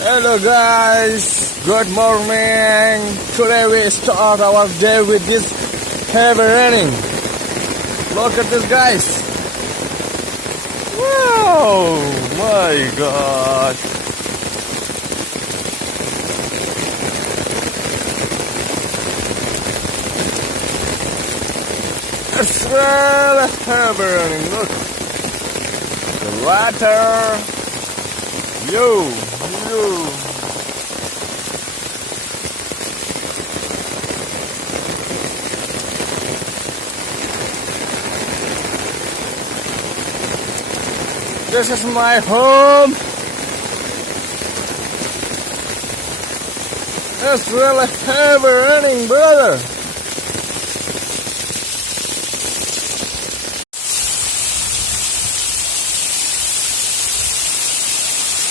Hello guys, good morning. Today we start our day with this heavy raining. Look at this guys. Wow, my god. It's really heavy raining. Look, the water. Yo. This is my home. It's really heavy raining, brother.